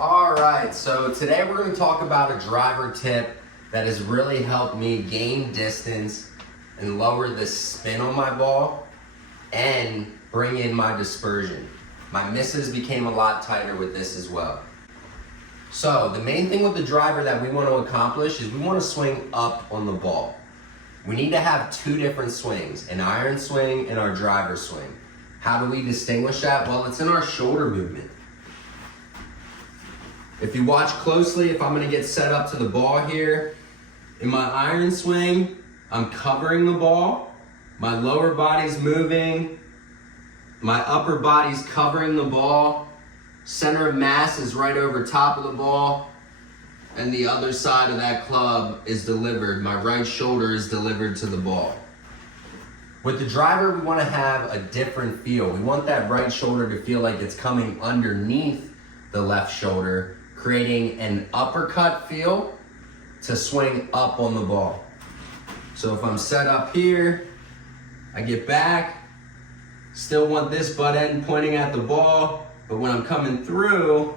All right, so today we're going to talk about a driver tip that has really helped me gain distance and lower the spin on my ball and bring in my dispersion. My misses became a lot tighter with this as well. So the main thing with the driver that we want to accomplish is we want to swing up on the ball. We need to have two different swings, an iron swing and our driver swing. How do we distinguish that? Well, it's in our shoulder movement. If you watch closely, if I'm going to get set up to the ball here, in my iron swing, I'm covering the ball, my lower body's moving, my upper body's covering the ball, center of mass is right over top of the ball, and the other side of that club is delivered. My right shoulder is delivered to the ball. With the driver, we want to have a different feel. We want that right shoulder to feel like it's coming underneath the left shoulder, creating an uppercut feel to swing up on the ball. So if I'm set up here, I get back, still want this butt end pointing at the ball, but when I'm coming through,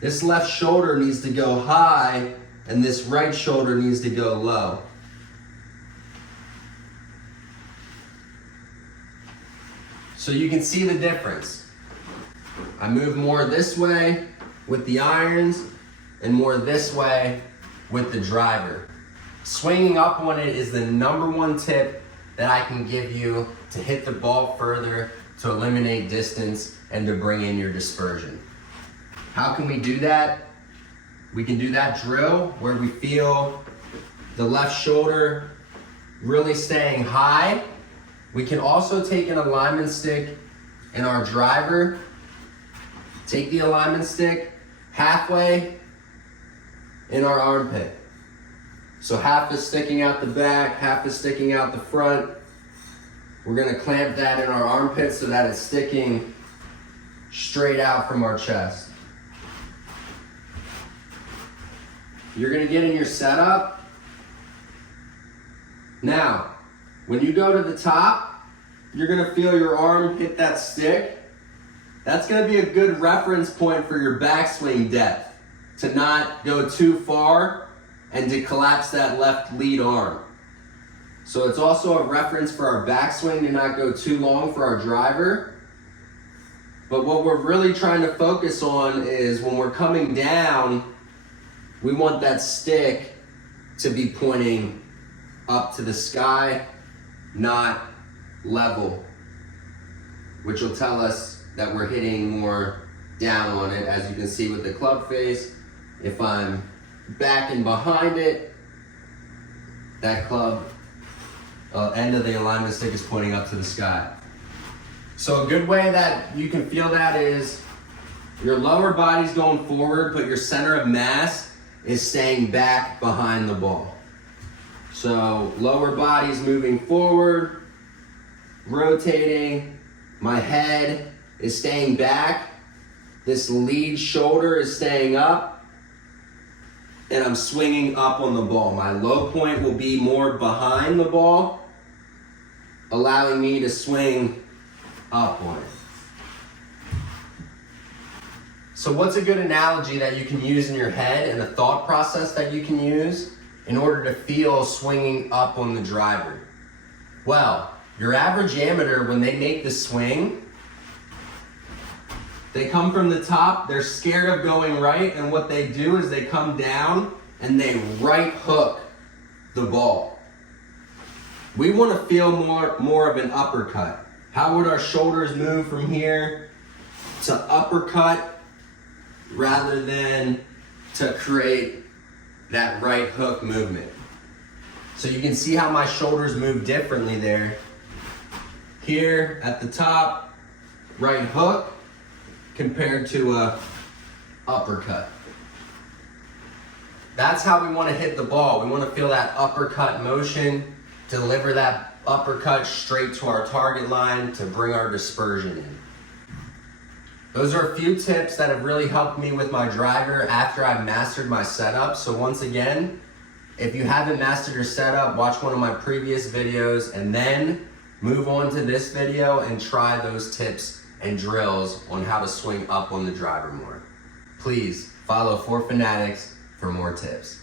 this left shoulder needs to go high and this right shoulder needs to go low. So you can see the difference. I move more this way with the irons and more this way with the driver. Swinging up on it is the #1 tip that I can give you to hit the ball further, to eliminate distance, and to bring in your dispersion. How can we do that? We can do that drill where we feel the left shoulder really staying high. We can also take an alignment stick in our driver, take the alignment stick halfway in our armpit. So half is sticking out the back, half is sticking out the front. We're gonna clamp that in our armpit so that it's sticking straight out from our chest. You're gonna get in your setup. Now, when you go to the top, you're gonna feel your arm hit that stick. That's gonna be a good reference point for your backswing depth, to not go too far and to collapse that left lead arm. So it's also a reference for our backswing to not go too long for our driver. But what we're really trying to focus on is when we're coming down, we want that stick to be pointing up to the sky, not level, which will tell us that we're hitting more down on it. As you can see with the club face, if I'm back and behind it, that club end of the alignment stick is pointing up to the sky. So a good way that you can feel that is your lower body's going forward, but your center of mass is staying back behind the ball. So lower body's moving forward, rotating, my head is staying back, this lead shoulder is staying up, and I'm swinging up on the ball. My low point will be more behind the ball, allowing me to swing up on it. So what's a good analogy that you can use in your head and a thought process that you can use in order to feel swinging up on the driver? Well, your average amateur, when they make the swing, they come from the top, they're scared of going right, and what they do is they come down and they right hook the ball. We want to feel more of an uppercut. How would our shoulders move from here to uppercut rather than to create that right hook movement? So you can see how my shoulders move differently there. Here at the top, right hook compared to a uppercut. That's how we want to hit the ball. We want to feel that uppercut motion, deliver that uppercut straight to our target line to bring our dispersion in. Those are a few tips that have really helped me with my driver after I've mastered my setup. So once again, if you haven't mastered your setup, watch one of my previous videos and then move on to this video and try those tips and drills on how to swing up on the driver more. please follow 4 Fanatics for more tips.